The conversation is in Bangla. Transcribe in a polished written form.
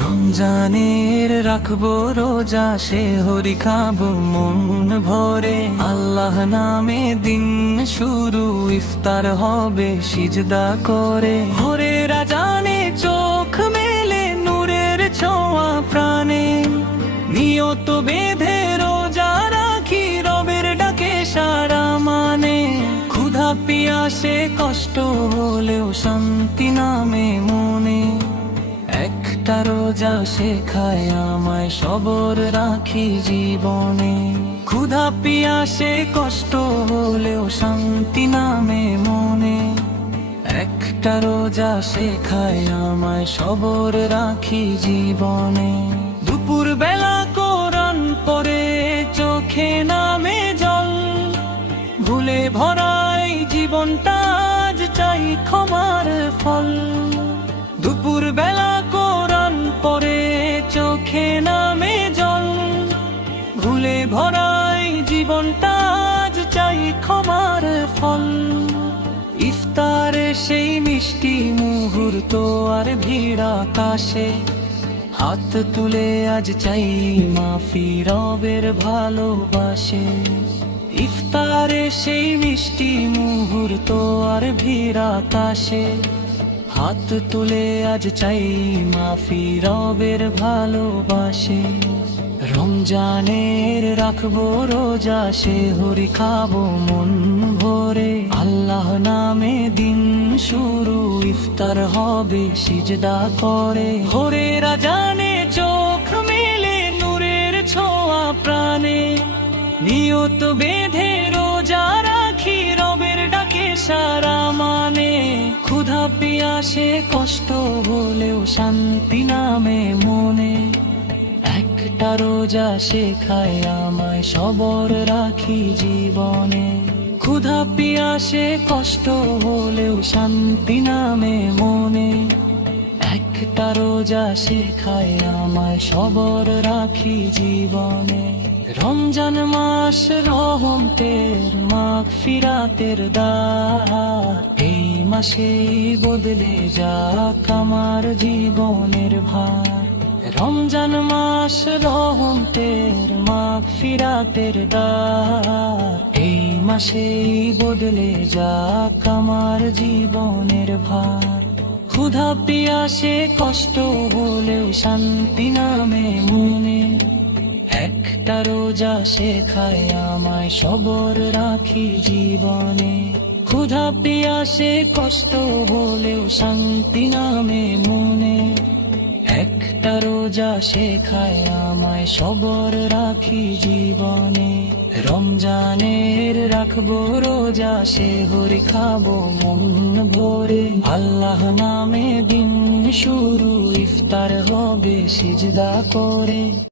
রমজানের রাখবো রোজা, সে হরি খাবো মন ভরে। আল্লাহ নামে দিন শুরু, ইফতার হবে সিজদা করে। ভোরের আজানে চোখ মেলে, নূরের ছোঁয়া প্রাণে। নিয়ত বেঁধে রোজা রাখি, রবের ডাকে সারা মানে। ক্ষুধা পিয়াসে কষ্ট হলেও শান্তি নামে মনে। একটা রোজা শেখায় আমায় সবর রাখি জীবনে। ক্ষুধা পিয়াসে কষ্ট হলেও শান্তি নামে মনে। একটা রোজা শেখায় আমায় সবর রাখি জীবনে। দুপুর বেলা কোরআন পড়ে চোখে নামে জল। ভুলে ভরাই জীবনটা, আজ চাই ক্ষমার ফল। দুপুর বেলা কোরআন পড়ে চোখে নামে জল। ভুলে ভরাই জীবনটা, আজ চাই ক্ষমার ফল। ইফতারে সেই মিষ্টি মুহূর্ত আর ভিড় আকাশে। হাত তুলে আজ চাই মাফি, রবের ভালোবাসে। ইফতারে সেই মিষ্টি মুহূর্ত আর ভিড় আকাশে। হাত তুলে আজ চাই মাফি, রবের ভালোবাসে। রমজানের রাখবো রোজা, সে হরি খাবো মন ভরে। আল্লাহ নামে দিন শুরু, ইফতার হবে সিজদা করে। ভোরের আজানে চোখ মেলে, নূরের ছোঁয়া প্রাণে। নিয়ত বেঁধে রোজা রাখি, রবের ডাকে সারা মানে। ক্ষুধা পিয়াসে কষ্ট হলেও শান্তি নামে মনে। একটা রোজা শেখায় আমায় সবর রাখি জীবনে। ক্ষুধা পিয়াসে কষ্ট হলেও শান্তি নামে মনে। একটা রোজা শেখায় আমায় সবর রাখি জীবনে। রমজান মাস রহমতের, মাগফিরাতের দ্বার। এই মাসেই বদলে যাক আমার জীবনের ভার। রমজান মাস রহমতের, মাগফিরাতের দ্বার। এই মাসেই বদলে যাক আমার জীবনের ভার। ক্ষুধা পিয়াসে কষ্ট হলেও শান্তি নামে মনে। একটা রোজা শেখায় আমায় সবর রাখি জীবনে। ক্ষুধা পিয়াসে কষ্ট হলেও শান্তি নামে মনে। একটা রোজা শেখায় আমায় সবর রাখি জীবনে। রমজানের রাখবো রোজা, সে হরি খাবো মন ভরে। আল্লাহ নামে দিন শুরু, ইফতার হবে সিজদা করে।